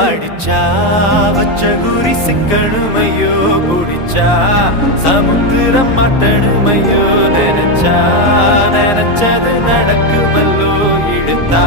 அடிச்சா வச்ச குறி சிக்கணுமையோ குடிச்சா சமுத்திரம் மாட்டணுமையோ நினைச்சா நினைச்சது நடக்குமல்லோ இழுத்தா